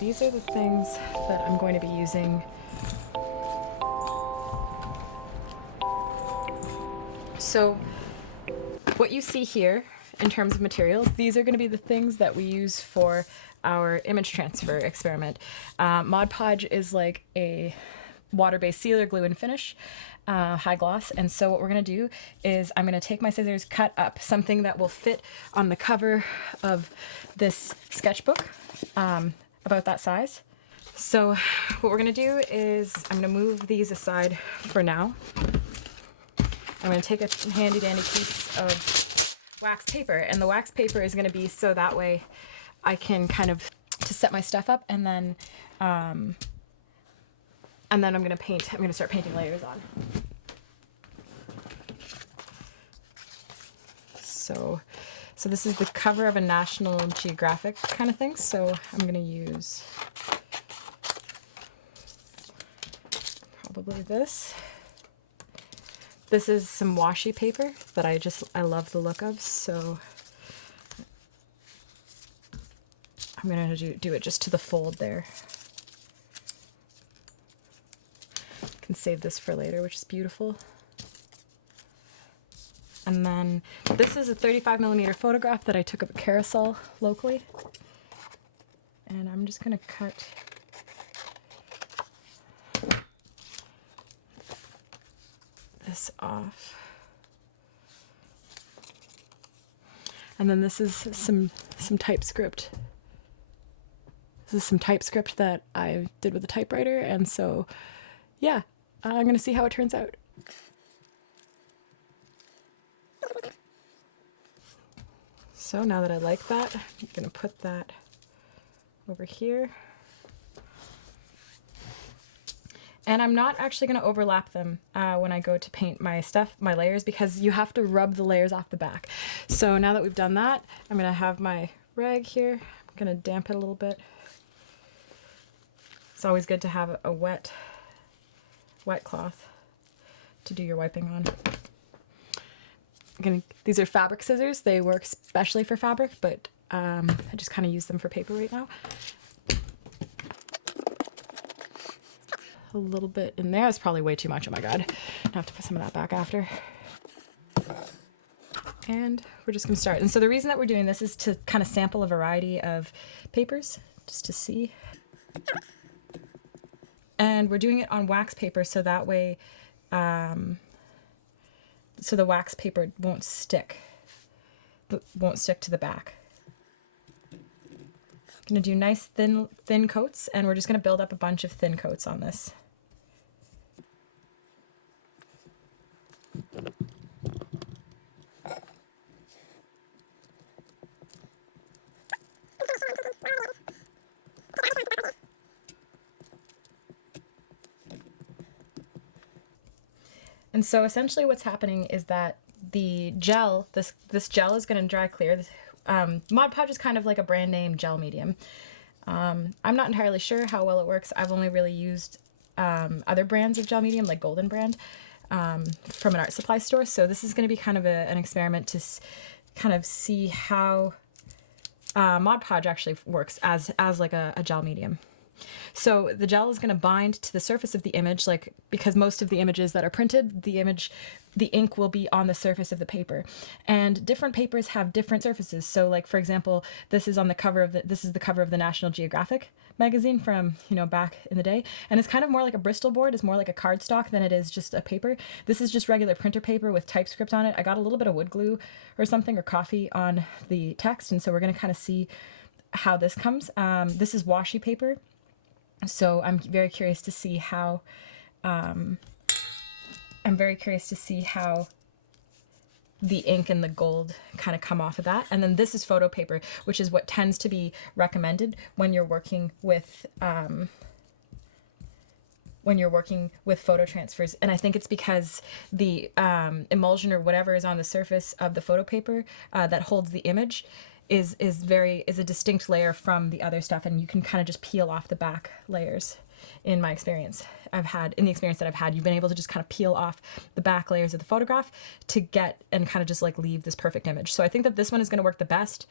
these are the things that I'm going to be using. So what you see here in terms of materials, these are going to be the things that we use for our image transfer experiment. Mod Podge is like a water-based sealer, glue and finish, high gloss. And so what we're going to do is I'm going to take my scissors, cut up something that will fit on the cover of this sketchbook, about that size. So what we're going to do is I'm going to move these aside for now. I'm going to take a handy dandy piece of wax paper, and the wax paper is going to be so that way I can kind of to set my stuff up, and then I'm going to paint. I'm going to start painting layers on. So this is the cover of a National Geographic kind of thing. So I'm going to use probably this. This is some washi paper that I love the look of, so I'm going to do it just to the fold there. Can save this for later, which is beautiful. And then this is a 35mm photograph that I took of a carousel locally. And I'm just going to cut this off. And then this is some typescript. This is some typescript that I did with a typewriter, and so yeah, I'm gonna see how it turns out. So now that I like that, I'm gonna put that over here. And I'm not actually going to overlap them when I go to paint my stuff, my layers, because you have to rub the layers off the back. So now that we've done that, I'm going to have my rag here. I'm going to damp it a little bit. It's always good to have a wet cloth to do your wiping on. These are fabric scissors. They work especially for fabric, but I just kind of use them for paper right now. A little bit in there. It's probably way too much. Oh my god. I have to put some of that back after. And we're just going to start. And so the reason that we're doing this is to kind of sample a variety of papers, just to see. And we're doing it on wax paper, so that way, so the wax paper won't stick to the back. Going to do nice thin coats, and we're just going to build up a bunch of thin coats on this. And so essentially what's happening is that the gel, this gel is going to dry clear. Mod Podge is kind of like a brand name gel medium. I'm not entirely sure how well it works. I've only really used other brands of gel medium, like Golden brand, from an art supply store. So this is going to be kind of an experiment to kind of see how Mod Podge actually works as like a gel medium. So the gel is going to bind to the surface of the image, like, because most of the images that are printed, the ink will be on the surface of the paper, and different papers have different surfaces. So like, for example, this is the cover of the National Geographic magazine from, back in the day. And it's kind of more like a Bristol board. It's more like a cardstock than it is just a paper. This is just regular printer paper with typescript on it. I got a little bit of wood glue or something, or coffee on the text. And so we're going to kind of see how this comes. This is washi paper. So I'm very curious to see how the ink and the gold kind of come off of that. And then this is photo paper, which is what tends to be recommended when you're working with photo transfers. And I think it's because the emulsion or whatever is on the surface of the photo paper that holds the image is a distinct layer from the other stuff, and you can kind of just peel off the back layers. In the experience that I've had, you've been able to just kind of peel off the back layers of the photograph to get and kind of just like leave this perfect image. So I think that this one is going to work the best.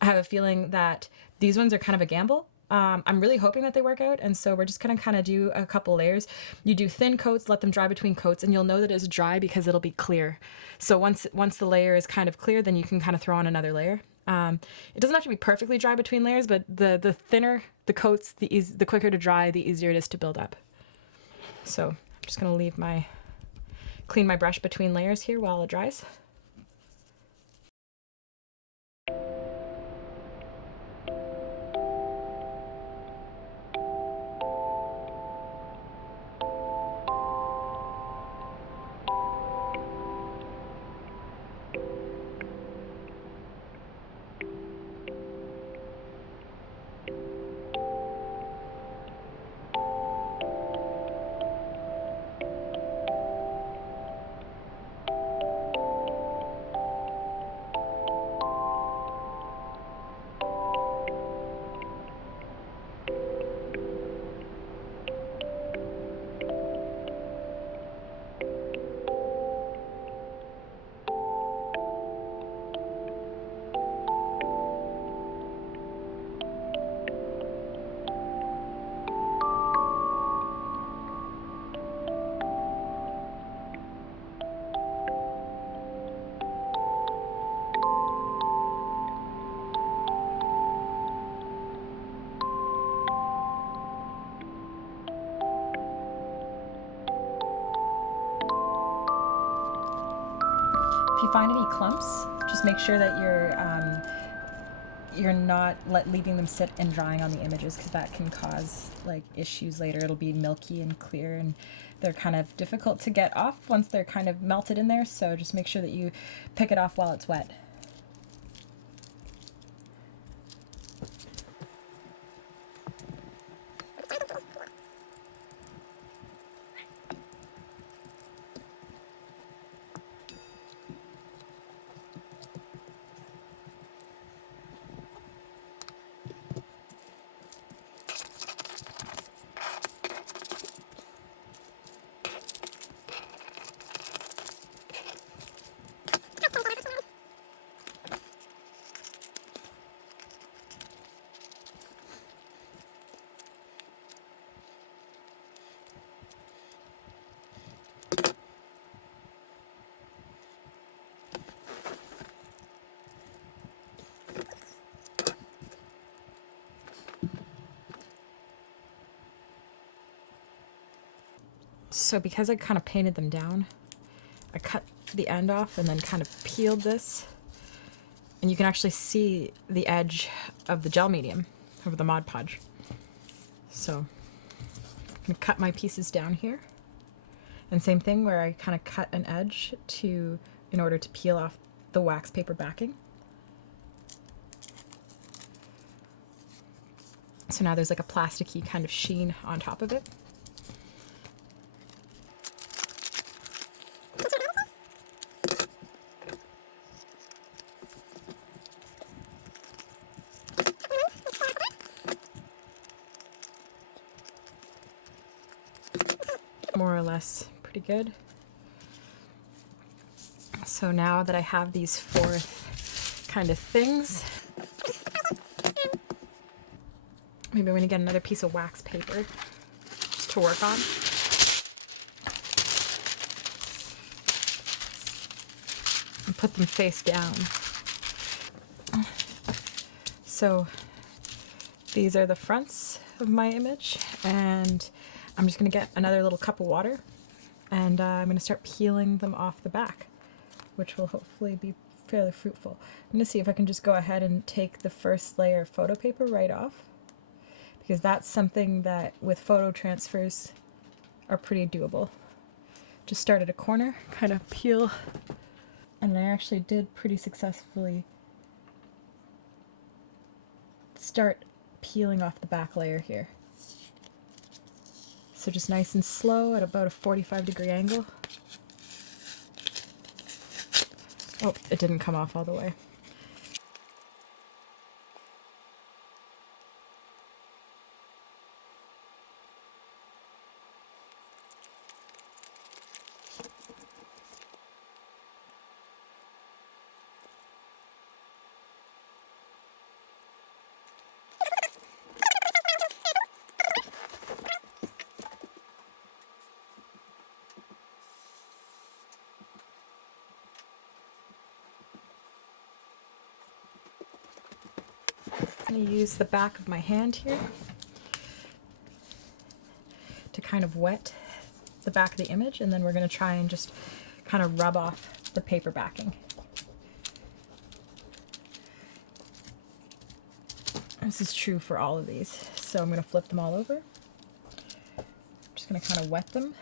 I have a feeling that these ones are kind of a gamble, I'm really hoping that they work out, and so we're just gonna kind of do a couple layers. You do thin coats, let them dry between coats, and you'll know that it's dry because it'll be clear. So once the layer is kind of clear, then you can kind of throw on another layer. It doesn't have to be perfectly dry between layers, but the thinner the coats, the quicker to dry, the easier it is to build up. So I'm just gonna clean my brush between layers here while it dries. If you find any clumps, just make sure that you're not leaving them sit and drying on the images, because that can cause like issues later. It'll be milky and clear, and they're kind of difficult to get off once they're kind of melted in there. So just make sure that you pick it off while it's wet. So because I kind of painted them down, I cut the end off and then kind of peeled this. And you can actually see the edge of the gel medium over the Mod Podge. So I'm gonna cut my pieces down here. And same thing where I kind of cut an edge in order to peel off the wax paper backing. So now there's like a plasticky kind of sheen on top of it. More or less pretty good. So now that I have these four kind of things, maybe I'm going to get another piece of wax paper just to work on. And put them face down. So these are the fronts of my image, and I'm just going to get another little cup of water, and I'm going to start peeling them off the back, which will hopefully be fairly fruitful. I'm going to see if I can just go ahead and take the first layer of photo paper right off, because that's something that with photo transfers are pretty doable. Just start at a corner, kind of peel, and I actually did pretty successfully start peeling off the back layer here. So just nice and slow at about a 45-degree angle. Oh, it didn't come off all the way. I'm going to use the back of my hand here to kind of wet the back of the image, and then we're going to try and just kind of rub off the paper backing. This is true for all of these. So I'm going to flip them all over. I'm just going to kind of wet them.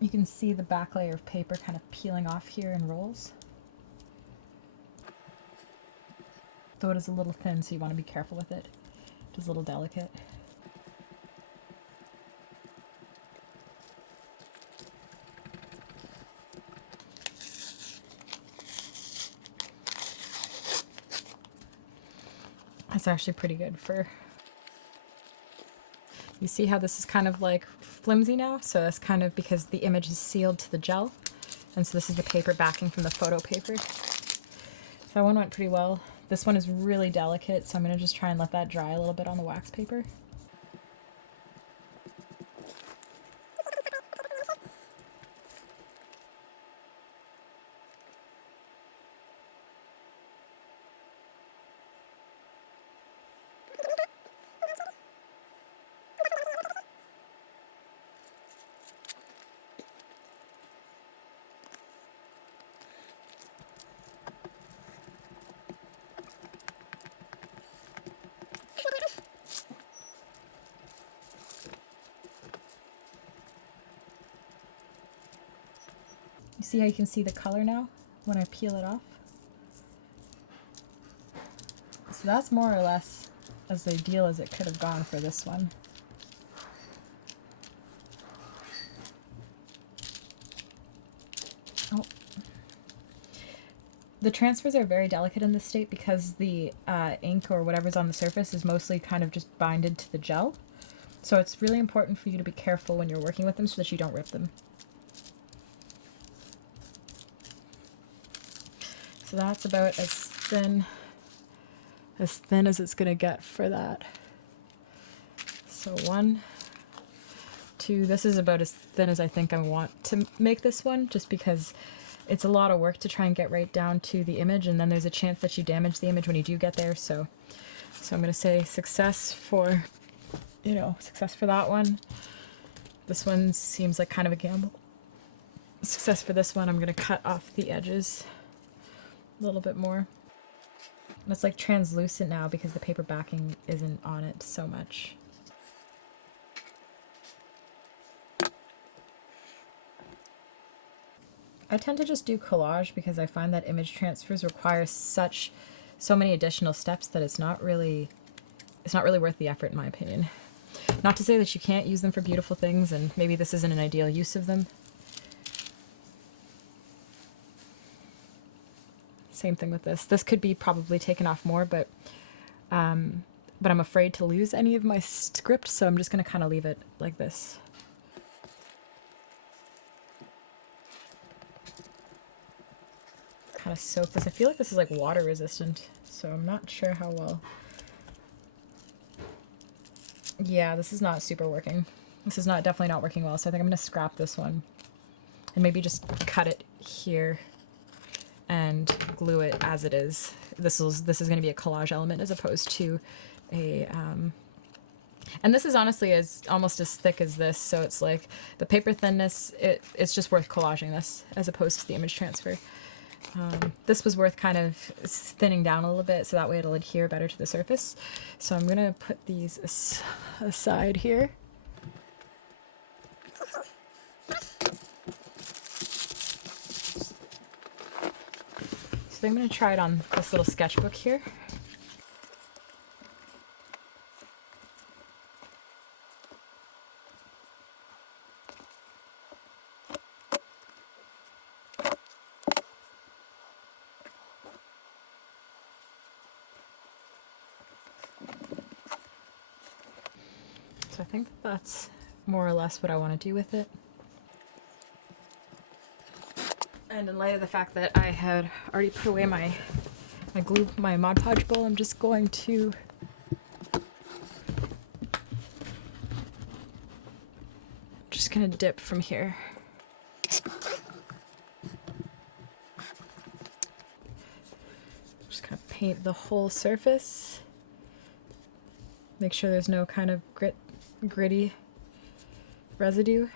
You can see the back layer of paper kind of peeling off here in rolls. Though it is a little thin, so you want to be careful with it. It is a little delicate. That's actually pretty good for... You see how this is kind of like flimsy now? So that's kind of because the image is sealed to the gel. And so this is the paper backing from the photo paper. So that one went pretty well. This one is really delicate, so I'm going to just try and let that dry a little bit on the wax paper. You see how you can see the color now when I peel it off? So that's more or less as ideal as it could have gone for this one. Oh. The transfers are very delicate in this state because the ink or whatever's on the surface is mostly kind of just binded to the gel. So it's really important for you to be careful when you're working with them so that you don't rip them. So that's about as thin as it's gonna get for that. So 1, 2, this is about as thin as I think I want to make this one, just because it's a lot of work to try and get right down to the image, and then there's a chance that you damage the image when you do get there. So I'm gonna say success for, success for that one. This one seems like kind of a gamble. Success for this one. I'm gonna cut off the edges a little bit more. And it's like translucent now because the paper backing isn't on it so much. I tend to just do collage because I find that image transfers require so many additional steps that it's not really worth the effort in my opinion. Not to say that you can't use them for beautiful things, and maybe this isn't an ideal use of them. Same thing with this. This could be probably taken off more, but I'm afraid to lose any of my script, so I'm just going to kind of leave it like this. Kind of soak this. I feel like this is like water resistant, so I'm not sure how well. Yeah, this is not super working. This is definitely not working well, so I think I'm going to scrap this one and maybe just cut it here and glue it as it is. This is going to be a collage element as opposed to a and this is honestly almost as thick as this, so it's like the paper thinness, it's just worth collaging this as opposed to the image transfer. This was worth kind of thinning down a little bit so that way it'll adhere better to the surface. So I'm gonna put these aside here. So I'm going to try it on this little sketchbook here. So I think that's more or less what I want to do with it. And in light of the fact that I had already put away my Mod Podge bowl, I'm just going to dip from here. Just gonna paint the whole surface. Make sure there's no kind of gritty residue.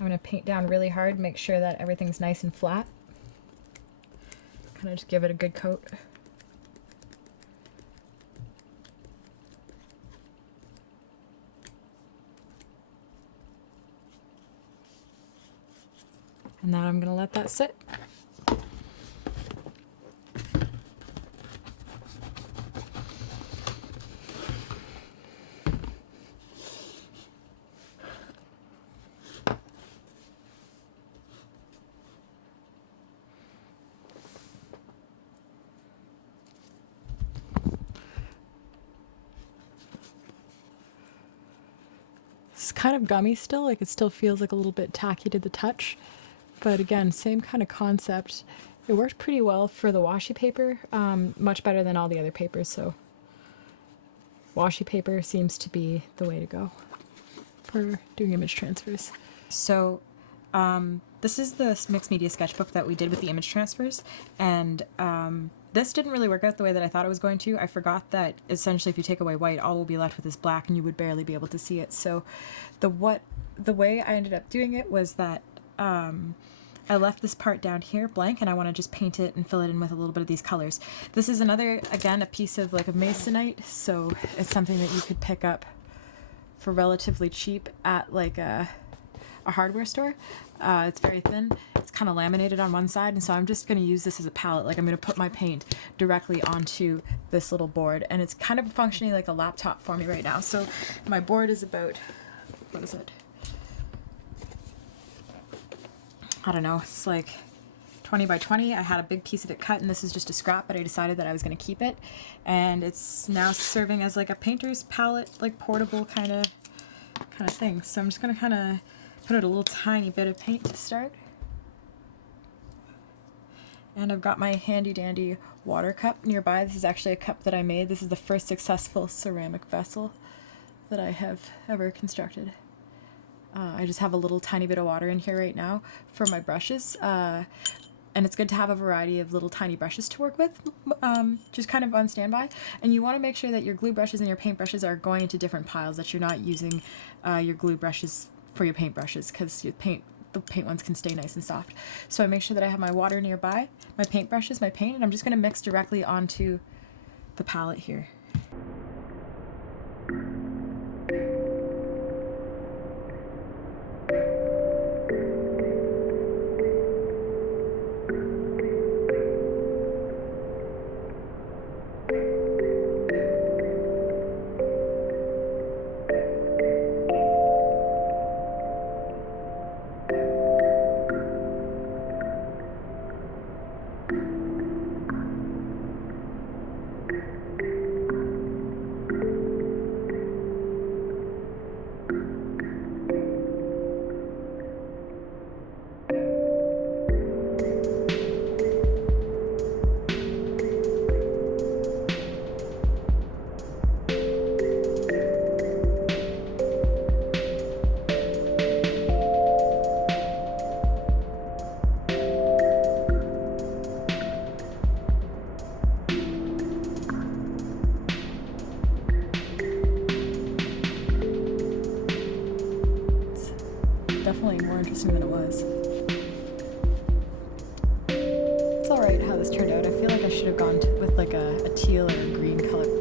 I'm going to paint down really hard, make sure that everything's nice and flat. Kind of just give it a good coat. And now I'm going to let that sit. It's kind of gummy still, like it still feels like a little bit tacky to the touch. But again, same kind of concept. It worked pretty well for the washi paper, much better than all the other papers, so washi paper seems to be the way to go for doing image transfers. So this is the mixed media sketchbook that we did with the image transfers, and this didn't really work out the way that I thought it was going to. I forgot that essentially if you take away white, all will be left with is black and you would barely be able to see it. So the way I ended up doing it was that I left this part down here blank, and I want to just paint it and fill it in with a little bit of these colors. This is another, again, a piece of like a masonite, so it's something that you could pick up for relatively cheap at like a hardware store. It's very thin. It's kind of laminated on one side, and so I'm just going to use this as a palette. Like I'm going to put my paint directly onto this little board, and it's kind of functioning like a laptop for me right now. So my board is about, what is it? I don't know, it's like 20 by 20. I had a big piece of it cut, and this is just a scrap, but I decided that I was going to keep it, and it's now serving as like a painter's palette, like portable kind of thing. So I'm just going to kind of put out a little tiny bit of paint to start. And I've got my handy dandy water cup nearby. This is actually a cup that I made. This is the first successful ceramic vessel that I have ever constructed. I just have a little tiny bit of water in here right now for my brushes, and it's good to have a variety of little tiny brushes to work with, just kind of on standby. And you want to make sure that your glue brushes and your paint brushes are going into different piles, that you're not using your glue brushes for your paint brushes, because the paint ones can stay nice and soft. So I make sure that I have my water nearby, my paint brushes, my paint, and I'm just going to mix directly onto the palette here. Definitely more interesting than it was. It's alright. how this turned out. I feel like I should have gone with like a teal or a green color